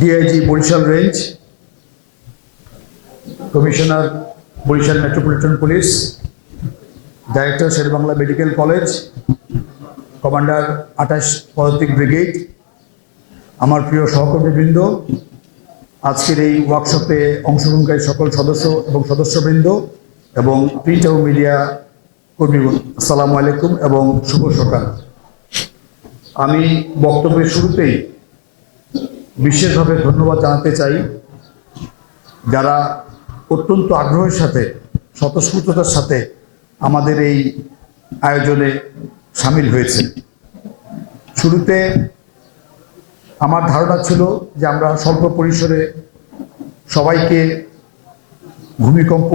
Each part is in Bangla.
DIG Barishal range, commissioner Barishal metropolitan police, director Sher-e-Bangla medical college, commander ২৮ পদাতিক ব্রিগেড, আমার প্রিয় সহকর্মীবৃন্দ, আজকের এই ওয়ার্কশপে অংশগ্রহণকারী সকল সদস্য এবং সদস্যবৃন্দ এবং প্রিন্ট এবং মিডিয়া কর্মীগণ, আসসালামু আলাইকুম এবং শুভ সকাল। আমি বক্তব্যের শুরুতেই বিশেষভাবে ধন্যবাদ জানাতে চাই যারা অত্যন্ত আগ্রহের সাথে, স্বতঃস্ফূর্ততার সাথে আমাদের এই আয়োজনে সামিল হয়েছে। শুরুতে আমার ধারণা ছিল যে আমরা স্বল্প পরিসরে সবাইকে ভূমিকম্প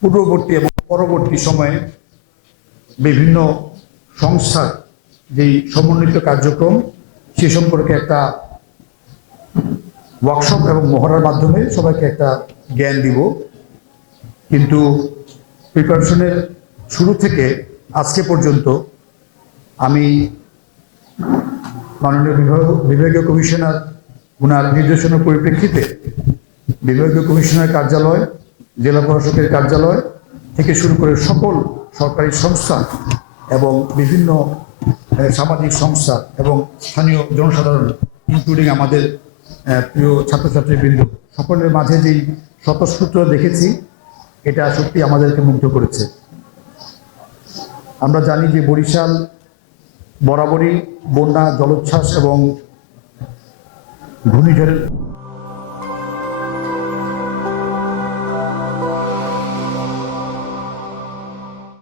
পূর্ববর্তী এবং পরবর্তী সময়ে বিভিন্ন সংস্থার যেই সমন্বিত কার্যক্রম সে সম্পর্কে একটা ওয়ার্কশপ এবং মহড়ার মাধ্যমে সবাইকে একটা জ্ঞান দিব, কিন্তু প্রিপারেশনের শুরু থেকে আজকে পর্যন্ত আমি মাননীয় বিভাগীয় কমিশনার ওনার নির্দেশনার পরিপ্রেক্ষিতে বিভাগীয় কমিশনার কার্যালয়, জেলা প্রশাসকের কার্যালয় থেকে শুরু করে সকল সরকারি সংস্থা এবং বিভিন্ন সামাজিক সংস্থা এবং স্থানীয় জনসাধারণ ইনক্লুডিং আমাদের প্রিয় ছাত্রছাত্রীবৃন্দ সকলের মাঝে যেই স্বতঃস্ফূর্ততা দেখেছি, এটা সত্যি আমাদেরকে মুগ্ধ করেছে। আমরা জানি যে বরিশাল বরাবরই বন্যা, জলোচ্ছ্বাস এবং ঘূর্ণিঝড়ের